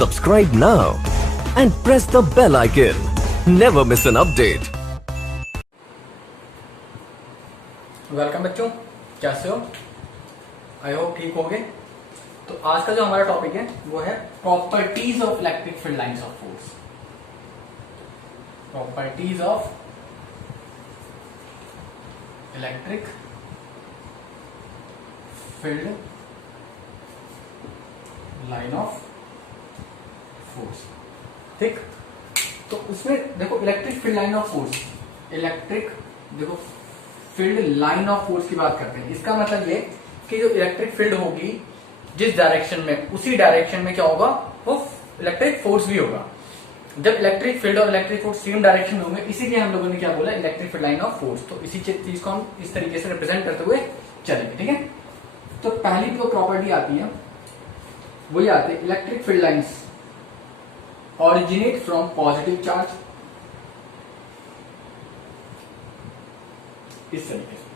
Subscribe now and press the bell icon. Never miss an update. Welcome बच्चों, कैसे हो? I hope ठीक होगे। तो आज का जो हमारा टॉपिक है वो है properties of electric field lines of force. Properties of electric field line of force. ठीक, तो उसमें देखो electric field line of force, electric देखो फील्ड लाइन ऑफ फोर्स की बात करते हैं। इसका मतलब ये कि जो इलेक्ट्रिक फील्ड होगी जिस डायरेक्शन में, उसी डायरेक्शन में क्या होगा, वो इलेक्ट्रिक फोर्स भी होगा। जब इलेक्ट्रिक फील्ड और इलेक्ट्रिक फोर्स सेम डायरेक्शन में होंगे, इसीलिए हम लोगों ने क्या बोला, electric field line of force. तो इसी चीज को हम इस तरीके से रिप्रेजेंट करते हुए चलेंगे। ठीक है, तो पहली जो प्रॉपर्टी आती है वही आती है electric field lines originate from positive charge। इस तरीके से,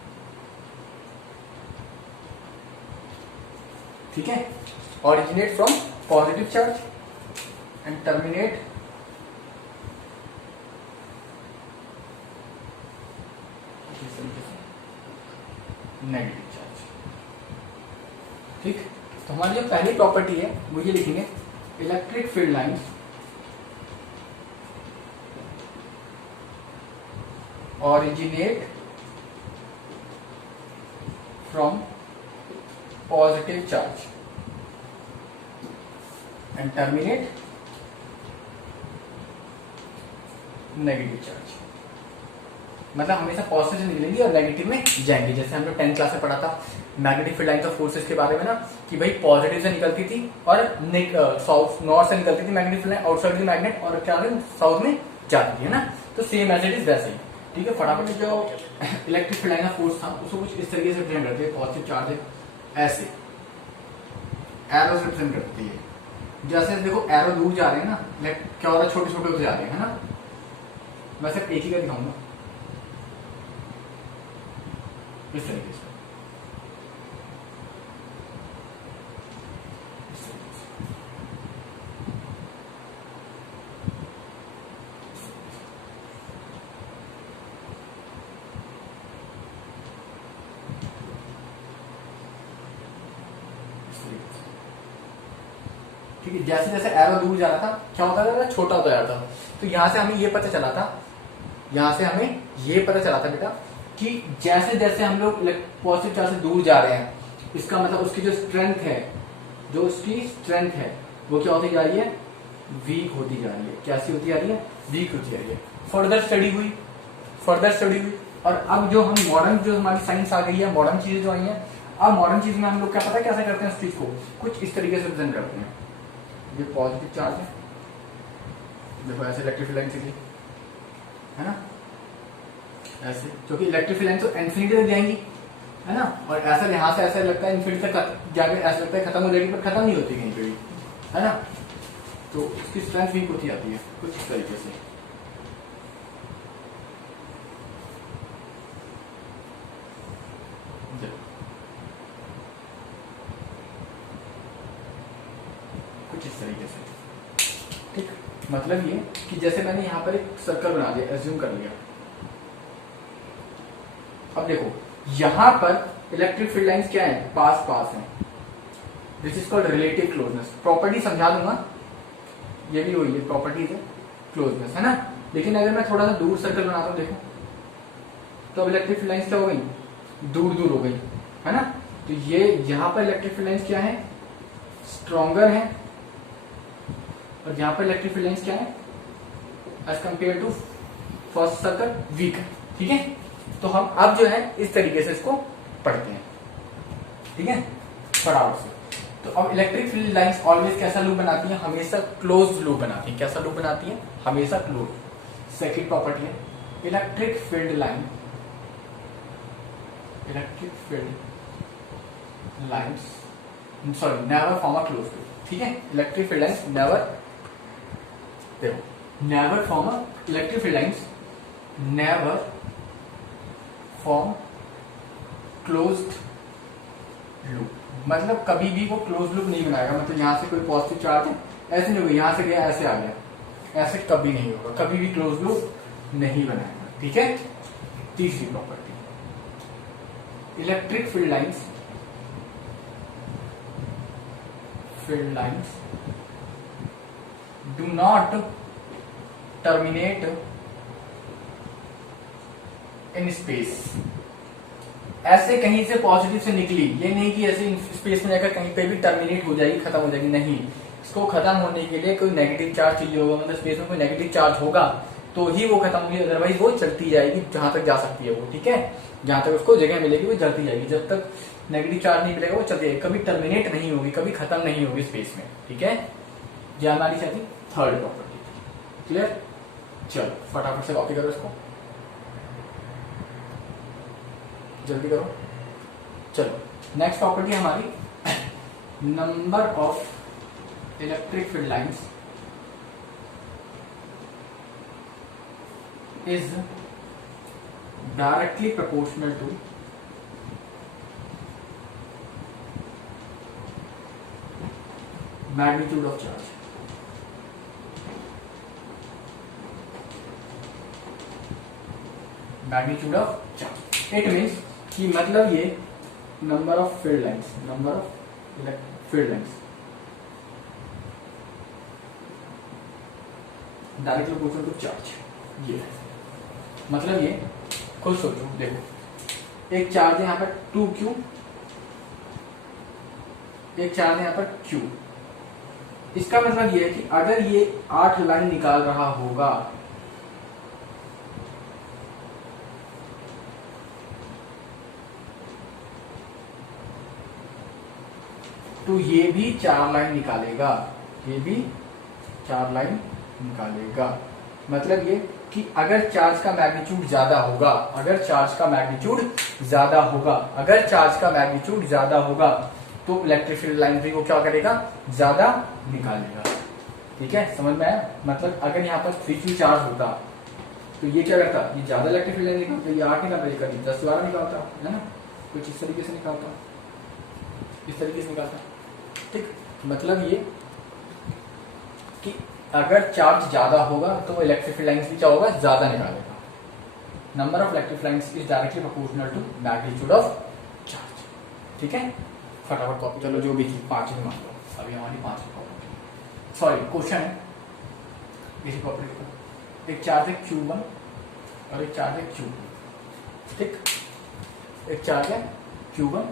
ठीक है, originate from positive charge and terminate इस तरीके से नेगेटिव चार्ज। ठीक, तो हमारी जो पहली प्रॉपर्टी है वो ये लिखेंगे, electric field lines originate from positive charge and terminate negative charge। मतलब हमेशा पॉजिटिव से निकलेंगी और नेगेटिव में जाएंगे। जैसे हमने 10th क्लास में पढ़ा था magnetic field lines of forces के बारे में ना, कि भाई पॉजिटिव से निकलती थी और साउथ नॉर्थ से निकलती थी magnetic field line, outside the magnet, और क्या साउथ में जाती थी, है ना। तो सेम एज इट इज वैसे ही। ठीक है, फटाफट जो electric field line of force था उसको कुछ इस तरीके से रिप्रेजेंट करते हैं। पॉजिटिव चार्ज है, ऐसे एरो से रिप्रेजेंट करती है। जैसे देखो एरो दूर जा रहे हैं ना, क्या हो रहा है, छोटे छोटे होते जा रहे हैं, है ना। मैं सिर्फ एक ही का दिखाऊंगा इस तरीके से। ठीक है, जैसे जैसे एरो दूर जा रहा था क्या होता था, छोटा होता जा रहा था। तो यहां से हमें ये पता चला था, यहां से हमें ये पता चला था बेटा कि जैसे जैसे हम लोग पॉजिटिव चार्ज से दूर जा रहे हैं, इसका मतलब उसकी जो स्ट्रेंथ है, जो उसकी स्ट्रेंथ है वो क्या होती जा रही है, वीक होती जा रही है। कैसी होती जा रही है, वीक होती जा रही है। फर्दर स्टडी हुई, और अब जो हम मॉडर्न, जो हमारी साइंस आ गई है, मॉडर्न चीजें जो आई है, अब मॉडर्न चीज में हम लोग क्या पता कैसे करते हैं, उस चीज को कुछ इस तरीके से रिप्रेजेंट करते हैं। ये पॉजिटिव चार्ज है, देखो ऐसे इलेक्ट्रिक फील्ड लाइन चली, है ना, ऐसे, क्योंकि इलेक्ट्रिक फील्ड लाइन तो इन्फिनिटी तक जाएंगी, है ना। और ऐसा यहाँ से ऐसा लगता है इन्फिनिटी तक जाकर ऐसा लगता है खत्म हो जाएगी, पर खत्म नहीं होती कहीं पे भी, है ना। तो उसकी स्ट्रेंथ वीक होती जाती है कुछ इस तरीके से। कुछ इस तरीके से। ठीक, मतलब ये कि जैसे मैंने यहां पर एक सर्कल बना दिया, एज्यूम कर लिया। अब देखो यहां पर इलेक्ट्रिक फील्ड लाइंस क्या है, पास पास है। This is called relative closeness. Property समझा दूंगा, ये भी वही है, प्रॉपर्टीज है क्लोजनेस, है ना। लेकिन अगर मैं थोड़ा सा दूर सर्कल बनाता हूं, देखो तो अब इलेक्ट्रिक फील्ड लाइंस क्या हो गई, दूर दूर हो गई, है ना। तो ये यहां पर इलेक्ट्रिक फील्ड लाइंस क्या है, स्ट्रॉन्गर है, और यहां पर इलेक्ट्रिक फील्ड लाइंस क्या है, as compared to first circle, weak है। ठीक है, तो हम अब जो है इस तरीके से इसको पढ़ते हैं। ठीक है, फटाफट से। तो अब इलेक्ट्रिक फील्ड लाइंस ऑलवेज कैसा लूप बनाती है, हमेशा क्लोज लूप बनाती है। कैसा लूप बनाती है, हमेशा क्लोज। सेकंड प्रॉपर्टी है electric field line, electric field lines never form a close loop. ठीक है, electric field lines never form a, electric field lines never form closed loop. मतलब कभी भी वो क्लोज लूप नहीं बनाएगा। मतलब यहां से कोई पॉजिटिव चार्ज है, ऐसे नहीं होगा, यहां से गया ऐसे आ गया, ऐसे कभी नहीं होगा, कभी भी क्लोज लूप नहीं बनाएगा। ठीक है। तीसरी property, electric field lines do not terminate in space. ऐसे कहीं से पॉजिटिव से निकली, ये नहीं कि ऐसे स्पेस में जाकर कहीं पे भी टर्मिनेट हो जाएगी, खत्म हो जाएगी, नहीं। इसको खत्म होने के लिए कोई नेगेटिव चार्ज चाहिए होगा, मतलब स्पेस में कोई नेगेटिव चार्ज होगा तो ही वो खत्म होगी, अदरवाइज वो चलती जाएगी जहां तक जा सकती है वो। ठीक है, जहां तक उसको जगह मिलेगी वो चलती जाएगी, जब तक नेगेटिव चार्ज नहीं मिलेगा वो चलती जाएगी, कभी टर्मिनेट नहीं होगी, कभी खत्म नहीं होगी स्पेस में। ठीक है, ये हमारी चाहती थर्ड प्रॉपर्टी। क्लियर? चलो फटाफट से कॉपी करो इसको, जल्दी करो। चलो नेक्स्ट प्रॉपर्टी हमारी, number of electric field lines is directly proportional to magnitude of charge. Magnitude of charge, it means कि मतलब ये number of field lines, number of field lines directly proportional to charge. ये मतलब ये खुद सोचो, देखो एक चार्ज है यहाँ पर 2q, एक चार्ज है यहाँ पर q। इसका मतलब ये है कि अगर ये 8 लाइन निकाल रहा होगा तो ये भी 4 लाइन निकालेगा, ये भी 4 लाइन निकालेगा। मतलब ये कि अगर चार्ज का मैग्नीट्यूड ज्यादा होगा, अगर चार्ज का मैग्नीट्यूड ज्यादा होगा, अगर चार्ज का मैग्नीट्यूड ज्यादा होगा तो इलेक्ट्रिक फील्ड लाइन भी वो क्या करेगा, ज्यादा निकालेगा। ठीक है, समझ में आया? मतलब अगर यहाँ पर 3q चार्ज होता तो ये क्या करता, ये ज्यादा इलेक्ट्रिक फील्ड लाइन निकालता, ये 8 निकालता, ये करीब 10-12 निकालता है ना, कुछ इस तरीके से निकालता, इस तरीके से निकालता। ठीक, मतलब ये कि अगर चार्ज ज्यादा होगा तो इलेक्ट्रिक फील्ड लाइंस भी क्या होगा, ज्यादा निकालेगा। Number of electric lines is directly proportional to magnitude of charge. ठीक है, फटाफट कॉपी। चलो जो भी थी 5 में मान लो, अभी हमारी 5 प्रॉपर्टी, सॉरी क्वेश्चन है इसी प्रॉपर्टी को। एक चार्ज है Q1 और एक चार्ज है Q2। ठीक, एक चार्ज है Q1,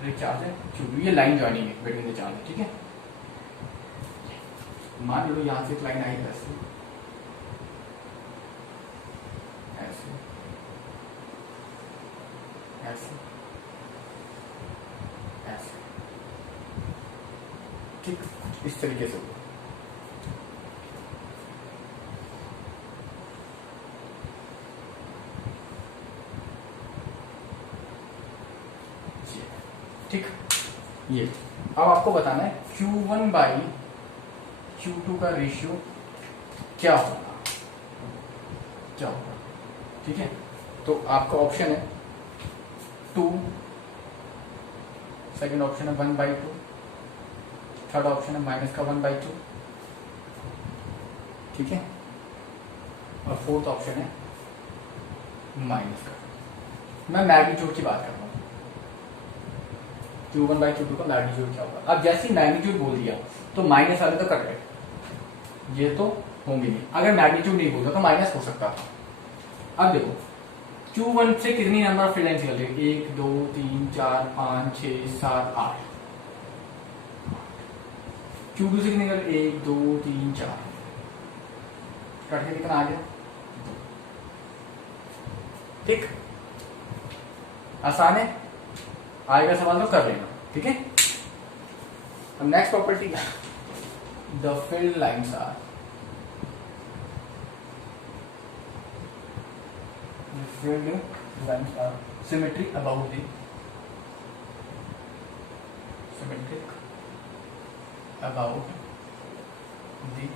एक चार्ज है Q2, ये लाइन ज्वाइनिंग है बिटवीन द चार्ज। ठीक है, मान लो यहां से एक लाइन आई ऐसे, ऐसे, ऐसे, ऐसे। ठीक, इस तरीके से होगा। ठीक, ये अब आपको बताना है Q1 बाई Q2 का रेशियो क्या होगा, क्या होगा। ठीक है, तो आपका ऑप्शन है 2, सेकंड ऑप्शन है 1/2, थर्ड ऑप्शन है -1/2। ठीक है, और फोर्थ ऑप्शन है माइनस का। मैं मैग्नीट्यूड की बात कर रहा हूं, Q1/Q2 का मैग्नीट्यूड क्या होगा। अब जैसे ही मैग्नीट्यूड बोल दिया तो माइनस वाले तो कट गए, ये तो होंगे नहीं। अगर मैग्नीट्यूड नहीं बोलता तो माइनस हो सकता था। अब देखो Q1 से कितनी नंबर ऑफ फील्ड लाइंस निकल रही, 1 2 3 4 5 6 7 8। Q2 से कितनी निकल, 1 2 3 4, कट के कितना आ गया। ठीक, आसान है, आएगा सवाल तो कर लेना। ठीक है, अब next property, the field lines are, field lines are symmetric about the, symmetric about the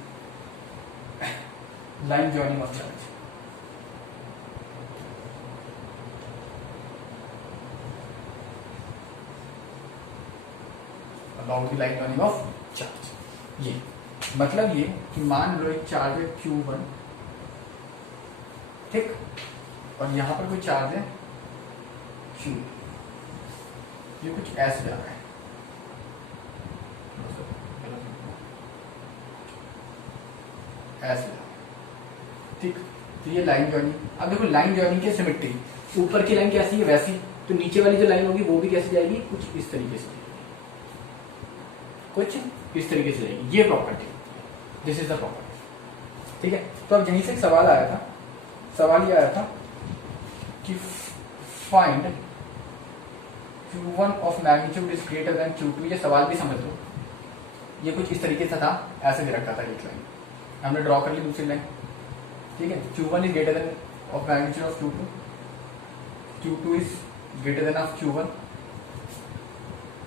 line joining of charge. About the line joining of charge. ये मतलब ये कि मान लो एक चार्ज है Q1, ठीक, और यहां पर कोई चार्ज है Q, ये कुछ ऐसे जा रहा है, ऐसे, ठीक। तो ये लाइन जॉइनिंग। अब देखो लाइन जॉइनिंग की सिमेट्री, ऊपर की लाइन कैसी है वैसी, तो नीचे वाली जो लाइन होगी वो भी कैसे जाएगी, कुछ इस तरीके से, कुछ इस तरीके से जाएगी। ये property, this is the property, ठीक है। तो अब यहीं से एक सवाल आया था, सवाल ये आया था कि find Q1 of magnitude is greater then Q2। ये सवाल भी समझ लो, ये कुछ इस तरीके से था, ऐसे भी रखा था एक लाइन, हमने ड्रॉ कर ली दूसरी लाइन, ठीक है। Q1 is greater than of magnitude of Q2, Q2 is greater than of Q1,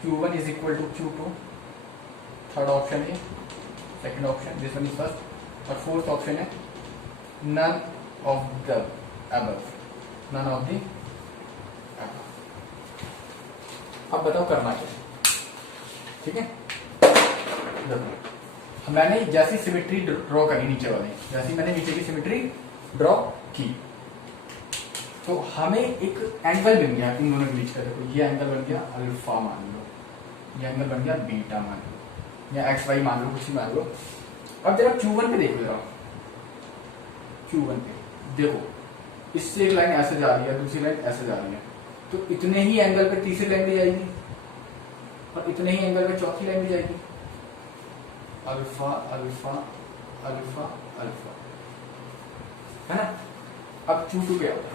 Q1 is equal to Q2, third option है, second option, this one is first, और फोर्थ ऑप्शन है none of the above, none of the above. अब बताओ करना क्या है, ठीक है। देखो मैंने जैसी सिमेट्री ड्रॉ करी नीचे वाली, जैसी मैंने नीचे की सिमेट्री ड्रॉ की, तो हमें एक एंगल बन गया इन दोनों के बीच का। देखो ये एंगल बन गया अल्फा मान लो, ये एंगल बन गया बीटा मान लो, या एक्स वाई मान लो, कुछ भी मान लो। अब जरा Q1 पे देखो, जरा Q1 पे देखो, इससे एक लाइन ऐसे जा रही है, दूसरी लाइन ऐसे जा रही है, तो इतने ही एंगल पे तीसरी लाइन भी जाएगी और इतने ही एंगल पे चौथी लाइन भी जाएगी, अल्फा अल्फा अल्फा अल्फा, है ना। अब Q2 क्या होगा,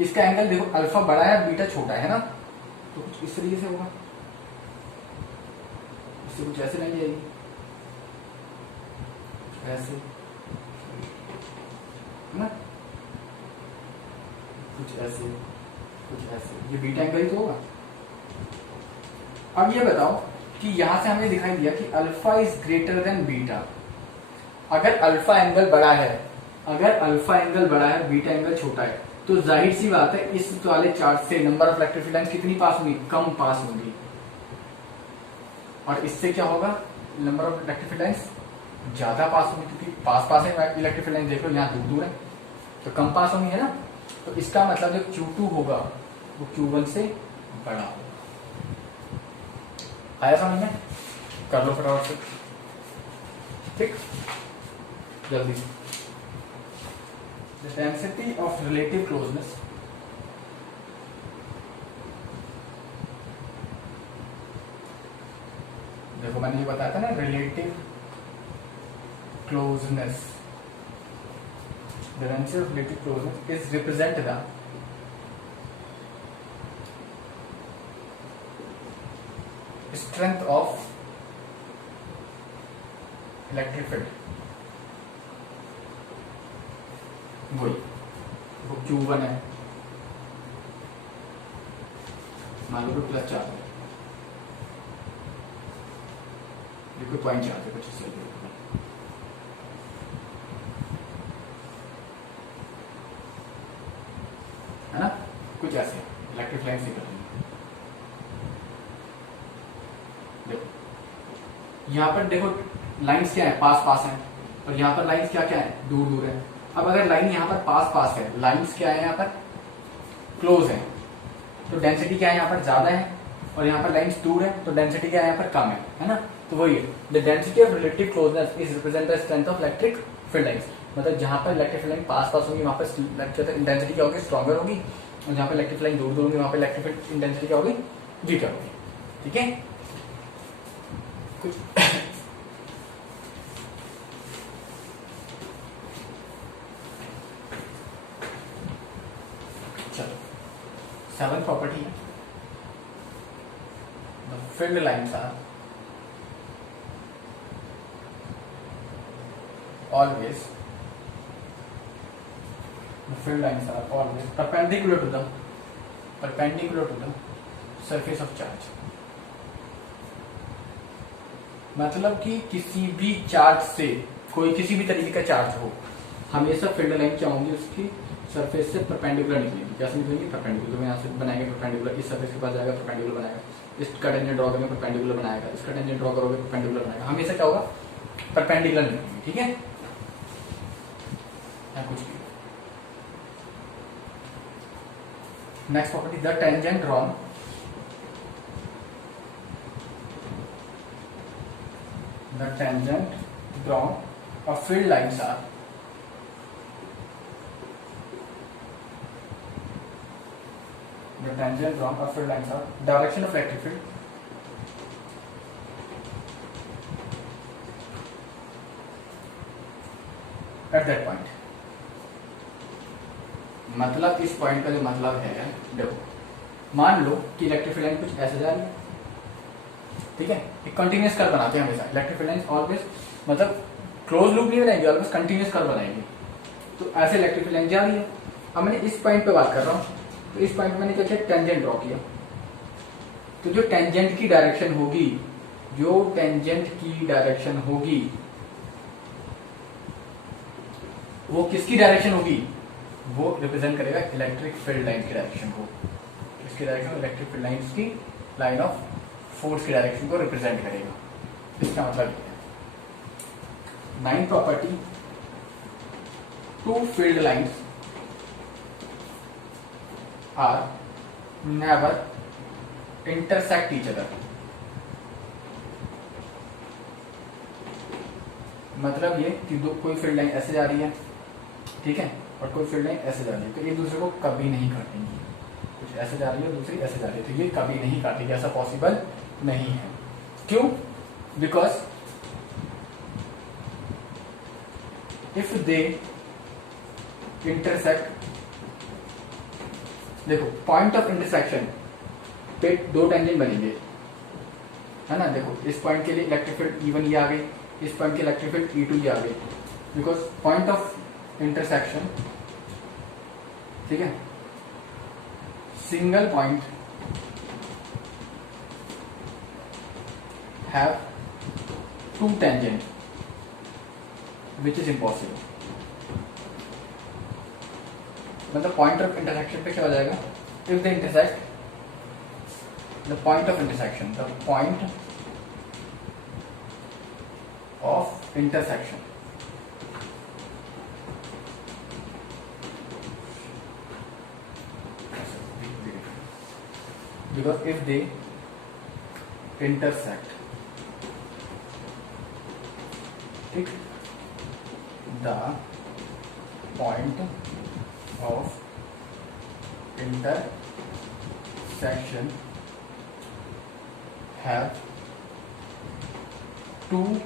इसका एंगल देखो, अल्फा बड़ा है बीटा छोटा है ना, तो कुछ इस तरीके से होगा, इससे कुछ ऐसे नहीं जाएगी, ऐसे, है ना, कुछ ऐसे, कुछ ऐसे, ये बीटा एंगल ही तो होगा। अब ये बताओ कि यहां से हमें दिखाई दिया कि alpha is greater then beta. अगर अल्फा एंगल बड़ा है, अगर अल्फा एंगल बड़ा है, बीटा एंगल छोटा है, तो जाहिर सी बात है इस वाले चार्ट से number of electric field line कितनी पास होंगी, कम पास होंगी, और इससे क्या होगा, number of electric field lines ज्यादा पास होंगी, क्योंकि पास पास है इलेक्ट्रिक फील्ड लाइन, देख लो यहाँ दूर दूर है, तो कम पास होंगी, है ना। तो इसका मतलब जो Q2 होगा वो Q1 से बड़ा होगा। आया समझ में, कर लो फटाफट से, ठीक, जल्दी। The density of relative closeness देखो मैंने ये बताया था ना, relative closeness, the density of relative closeness is represent the strength of electric field। वही वो Q1 है, मान लो प्लस चार्ज है, देखो पॉइंट चार्ज है, कुछ इससे है ना, कुछ ऐसे इलेक्ट्रिक लाइन से करेंगे। देखो यहाँ पर देखो लाइंस क्या है, पास पास है, और यहाँ पर लाइंस क्या क्या है, दूर दूर है। अब अगर लाइन यहाँ पर पास पास है, लाइंस क्या है यहाँ पर क्लोज है, तो डेंसिटी क्या है यहाँ पर ज्यादा है, और यहाँ पर लाइंस दूर है, तो डेंसिटी क्या है यहाँ पर कम है ना। तो वही है, the density of relative closeness is represent the strength of electric field lines. मतलब जहां पर इलेक्ट्रिक फील्ड लाइन पास पास होगी वहां पर इंटेंसिटी क्या होगी, स्ट्रॉन्गर होगी, और जहां पर इलेक्ट्रिक फील्ड लाइन दूर दूर होगी वहां पर इलेक्ट्रिक फील्ड इंटेंसिटी क्या होगी, वीकर होगी। ठीक है, कुछ चलो 7th प्रॉपर्टी है, the field lines are always the field lines are always perpendicular to the surface of charge। मतलब कि किसी भी चार्ज से, कोई किसी भी तरीके का चार्ज हो, हमेशा फील्ड लाइन क्या होंगी, उसकी सरफेस से परपेंडिकुलर निकलेंगी। कैसे निकलेंगी? परपेंडिकुलर। यहाँ से बनाएंगे परपेंडिकुलर, इस सरफेस के पास जाएगा परपेंडिकुलर बनाएगा, इसका टेंजेंट ड्रॉ करेंगे परपेंडिकुलर बनाएगा, इसका टेंजेंट ड्रॉ करोगे परपेंडिकुलर बनाएगा। हमेशा क्या होगा? परपेंडिकुलर निकलेंगे। ठीक है, कुछ भी। Next property, the tangent drawn of field lines are direction of electric field at that point। मतलब इस पॉइंट का जो मतलब है, देखो मान लो कि इलेक्ट्रिक फील्ड लाइन कुछ ऐसे जा रही है, ठीक है, एक कंटिन्यूअस कर्व बनाते हैं हमेशा। इलेक्ट्रिक फील्ड लाइन ऑलवेज मतलब क्लोज लूप नहीं बनाएंगे, ऑलवेज कंटिन्यूअस कर्व बनाएंगे। तो ऐसे इलेक्ट्रिक फील्ड लाइन जा रही है। अब मैंने इस पॉइंट पे बात कर रहा हूं, तो इस पॉइंट पे मैंने क्या किया? टेंजेंट ड्रॉ किया। तो जो टेंजेंट की डायरेक्शन होगी, वो किसकी डायरेक्शन होगी? वो रिप्रेजेंट करेगा इलेक्ट्रिक फील्ड लाइन की डायरेक्शन को। इसकी डायरेक्शन इलेक्ट्रिक फील्ड लाइन की लाइन ऑफ फोर्स की डायरेक्शन को रिप्रेजेंट करेगा। इसका मतलब ये है। 9 property, 2 field lines are never intersect each other. मतलब ये कि कोई फील्ड लाइन ऐसे जा रही है, ठीक है, और कोई फील्ड लाइन ऐसे जा रही है, तो एक दूसरे को कभी नहीं काटेंगी। कुछ ऐसे जा रही है, दूसरी ऐसे जा रही है, तो ये कभी नहीं काटेगी, ऐसा पॉसिबल नहीं है। क्यों? बिकॉज इफ दे इंटरसेक्ट, देखो पॉइंट ऑफ इंटरसेक्शन पे 2 टेंजेंट बनेंगे, है ना। देखो इस पॉइंट के लिए इलेक्ट्रिक फील्ड E1 ये आ गई, इस पॉइंट के इलेक्ट्रिक फील्ड E2 ये आ गई। बिकॉज पॉइंट ऑफ इंटरसेक्शन, ठीक है, single point have 2 tangent which is impossible। मतलब पॉइंट ऑफ इंटरसेक्शन पे क्या हो जाएगा? If the intersect, the point of intersection, the point of intersection because if they intersect, ठीक, the point of intersection have 2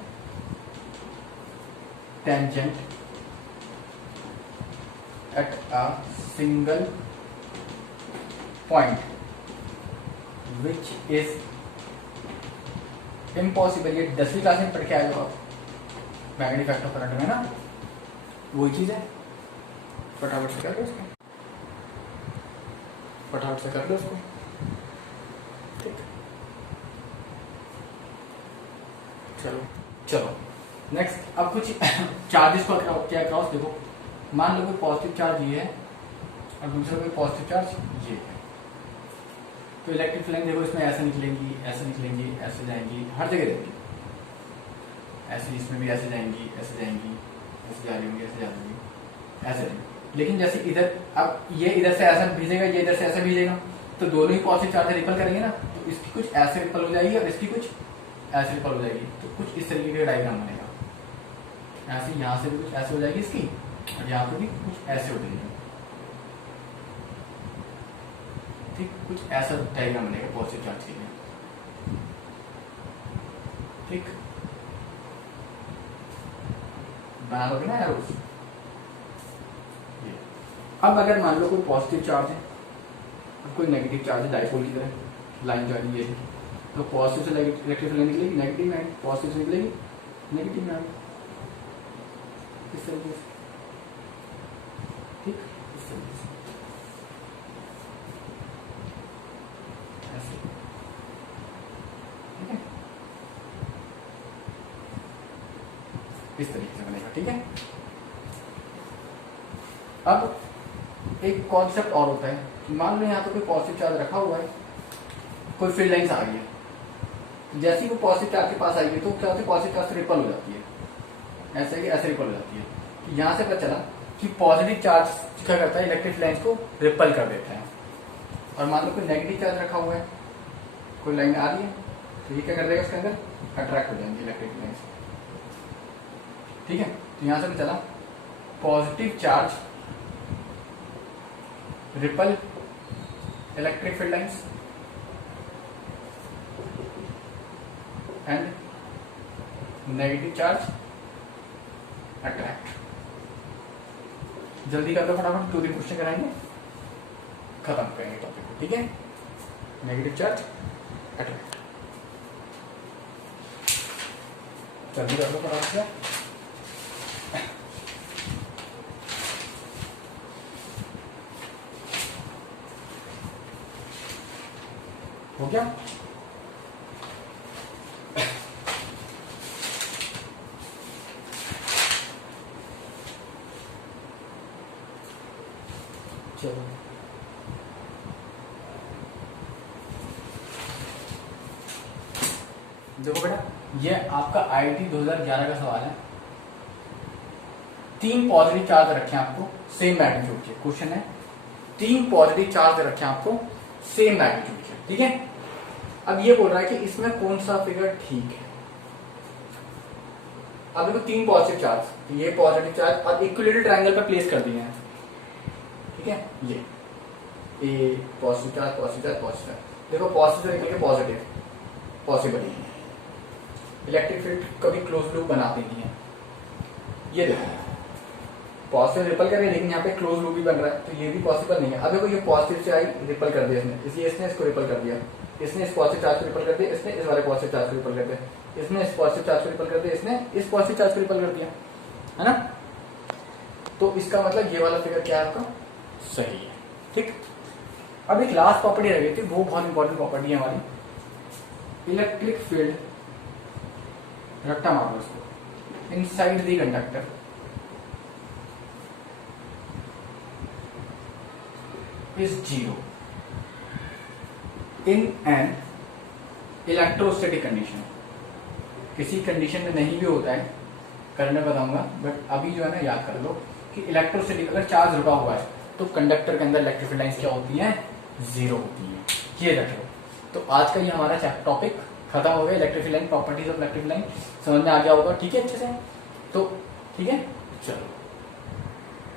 tangent at a single point which is impossible। ये 10वीं class में पढ़ के आए हो आप, मैग्नेटिक इफेक्ट ऑफ करंट में ना, वही चीज है। फटाफट से कर लो इसको, फटाफट से कर लो इसको, ठीक। चलो चलो नेक्स्ट। अब कुछ चार्जेस को क्या क्रॉस, देखो मान लो कोई पॉजिटिव चार्ज ये है और दूसरा कोई पॉजिटिव चार्ज ये है। तो इलेक्ट्रिक फील्ड देखो इसमें ऐसे निकलेंगी, ऐसे निकलेंगी, ऐसे जाएंगी, हर जगह रहेंगी। ऐसे इसमें भी ऐसे जाएंगी, ऐसे जाएंगी, ऐसे जा रही होंगी, ऐसे जा रही होंगी, ऐसे जाएंगी। लेकिन जैसे इधर, अब ये इधर से ऐसा भेजेगा, ये इधर से ऐसा भेजेगा, तो दोनों ही पॉजिटिव चार्ज रिपल करेंगे ना, तो इसकी कुछ ऐसे रिपल हो जाएगी और इसकी कुछ ऐसे रिपल हो जाएगी। तो कुछ इस तरीके का डायग्राम बनेगा। ऐसे यहाँ से भी कुछ ऐसे हो जाएगी इसकी, और यहाँ पे भी कुछ ऐसे हो जाएगी, ठीक। कुछ ऐसा डायग्राम बनेगा पॉजिटिव चार्ज के लिए, ठीक। बना लोगे ना एरोस। अब अगर मान लो कोई पॉजिटिव चार्ज है और कोई नेगेटिव चार्ज है, डाइपोल की तरह लाइन जा रही है, तो पॉजिटिव से इलेक्ट्रिक फील्ड निकलेगी, नेगेटिव में आएगी, पॉजिटिव से निकलेगी, नेगेटिव में आएगी, इस तरीके से, ठीक। इस तरीके से ऐसे, ठीक है, इस तरीके से बनेगा, ठीक है। अब एक कॉन्सेप्ट और होता है कि मान लो यहाँ पे कोई पॉजिटिव चार्ज रखा हुआ है, कोई फील्ड लाइंस आ गई है, जैसे ही वो पॉजिटिव चार्ज के पास आएगी तो क्या होती है, पॉजिटिव चार्ज से रिपल हो जाती है, ऐसे कि ऐसे रिपल हो जाती है। तो यहाँ से पता चला कि पॉजिटिव चार्ज क्या करता है, इलेक्ट्रिक लाइंस को रिपल कर देता है। और मान लो कोई नेगेटिव चार्ज रखा हुआ है, कोई लाइन आ रही है, तो ये क्या कर देगा, उसके अंदर अट्रैक्ट हो जाएंगे इलेक्ट्रिक लाइंस। ठीक है, तो यहां से भी चला positive charge ripple electric field lines and negative charge attract. जल्दी कर लो फटाफट, 2-3 क्वेश्चन कराएंगे, खत्म करेंगे टॉपिक को। ठीक है, नेगेटिव चार्ज अट्रैक्ट, जल्दी कर लो फटाफट से। हो गया? चलो देखो बेटा, ये आपका आईआईटी 2011 का सवाल है। 3 पॉजिटिव चार्ज रखे हैं आपको सेम मैग्नीट्यूड के, क्वेश्चन है 3 पॉजिटिव चार्ज रखे हैं आपको सेम मैग्नीट्यूड के। ठीक है, अब ये बोल रहा है कि इसमें कौन सा फिगर ठीक है। अब देखो 3 पॉजिटिव चार्ज, ये पॉजिटिव चार्ज और इक्विलेटरल ट्रायंगल पर प्लेस कर दिए हैं। ठीक है, ये a positive charge positive charge positive charge, देखो पॉजिटिव निकल के पॉजिटिव पॉसिबल ही है। इलेक्ट्रिक फील्ड कभी क्लोज लूप बनाते नहीं है। ये देखो पॉजिटिव रिपल कर रही है, लेकिन यहाँ पे क्लोज लूप भी बन रहा है, तो ये भी पॉसिबल नहीं है। अब देखो ये पॉजिटिव से आई, रिपल कर दिया इसने इसको रिपल कर दिया, इसने इस पॉजिटिव चार्ज को रिपल कर दिया, इसने इस वाले पॉजिटिव चार्ज को रिपल कर दिया, इसने इस पॉजिटिव चार्ज को रिपल कर दिया, इसने इस पॉजिटिव चार्ज को रिपल कर दिया, है ना। तो इसका मतलब ये वाला फिगर क्या है आपका, सही है। ठीक, अब एक लास्ट प्रॉपर्टी रह गई थी, वो बहुत इंपॉर्टेंट प्रॉपर्टी है हमारी, इलेक्ट्रिक फील्ड, रट्टा मारो इसको, inside the conductor is 0 in an electrostatic condition। किसी कंडीशन में नहीं भी होता है, करने बताऊंगा, बट अभी जो है ना याद कर लो कि इलेक्ट्रोस्टैटिक, अगर चार्ज रुका हुआ है तो कंडक्टर के अंदर इलेक्ट्रिक फील्ड लाइंस क्या होती हैं, 0 होती है। ये रख लो। तो आज का ये हमारा टॉपिक खत्म हो गया, electric field line, properties of electric line, समझ में आ गया होगा। ठीक है, अच्छे से, तो ठीक है, चलो।